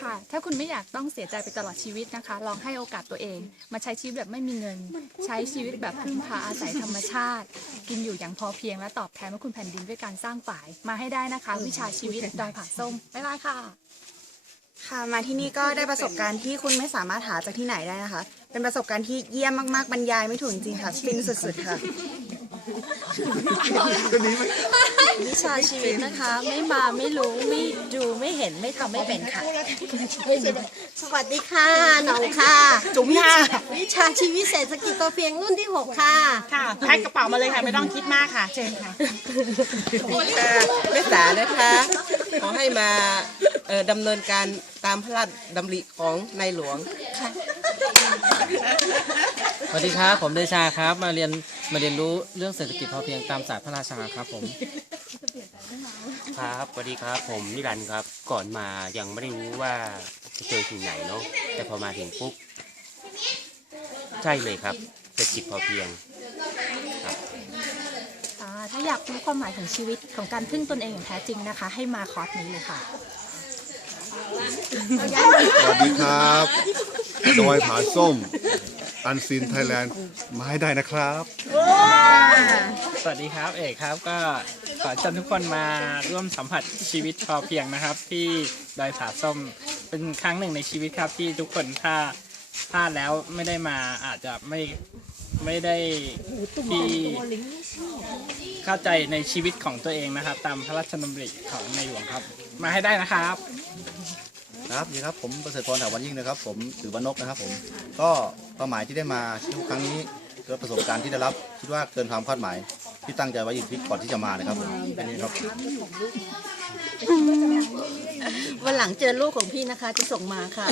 ค่ะ ถ้าคุณไม่อยากต้องเสียใจไปตลอดชีวิตนะคะ ลองให้โอกาสตัวเอง มาใช้ชีวิตแบบไม่มีเงิน ใช้ชีวิตแบบพึ่งพาอาศัยธรรมชาติ กินอยู่อย่างพอเพียงและตอบแทนพระคุณแผ่นดินด้วยการสร้างฝ่าย มาให้ได้นะคะ วิชาชีวิตดอยผาส้มบ๊ายบายค่ะ ค่ะ มาที่นี่ก็ได้ประสบการณ์ที่คุณไม่สามารถหาจากที่ไหนได้นะคะ เป็นประสบการณ์ที่เยี่ยมมากๆ บรรยายไม่ถูกจริงๆค่ะ ฟินสุดๆค่ะ วิชาชีวิตนะคะ ไม่มาไม่รู้ไม่ดูไม่เห็นไม่ทำไม่เป็นค่ะ สวัสดีค่ะหน้องค่ะจุ๋มค่ะวิชาชีวิตเศรษฐกิจพอเพียงรุ่นที่6ค่ะค่ะแพ็คกระเป๋ามาเลยค่ะ ไม่ต้องคิดมากค่ะ เชิญค่ะค่ะแม่สานะคะ ขอให้มาเอ่อดำเนินการตามพระราชดำริของในหลวงค่ะสวัสดีครับผมเดชาครับมาเรียน มาเรียนรู้เรื่องเศรษฐกิจพอเพียงตามศาสตร์พระราชาครับผม ครับสวัสดีครับผมนิรันดร์ครับ ก่อนมายังไม่ได้รู้ว่าจะเจอถึงไหนเนาะแต่พอมาถึงปุ๊บใช่เลยครับเศรษฐกิจพอเพียงค่ะถ้าอยากรู้ความหมายของชีวิตของการพึ่งตนเองอย่างแท้จริงนะคะ ให้มาคอร์สนี้เลยค่ะ สวัสดีครับ ดอยผาส้ม อันซีนไทยแลนด์มาให้ได้นะครับ สวัสดีครับเอกครับก็ขอเชิญทุกคนมาร่วมสัมผัสชีวิตพอเพียงนะครับ ที่ดอยผาส้มเป็นครั้งหนึ่งในชีวิตครับที่ทุกคนถ้าพลาดแล้วไม่ได้มาอาจจะไม่ไม่ได้ที่เข้าใจในชีวิตของตัวเองนะครับ ตามพระราชดำริของในหลวงครับ มาให้ได้นะครับ ครับนี่ครับผมประเสริฐพรถาวรยิ่งนะครับ ผมถือว่านกนะครับ ผมก็เป้าหมายที่ได้มาทุกครั้งนี้ก็ประสบการณ์ที่ได้รับคิดว่าเกินความคาดหมายที่ตั้งใจไว้อยู่ที่ก่อนที่จะมานะครับผมแค่นี้ครับวันหลังเจอลูกของพี่นะคะจะส่งมาค่ะ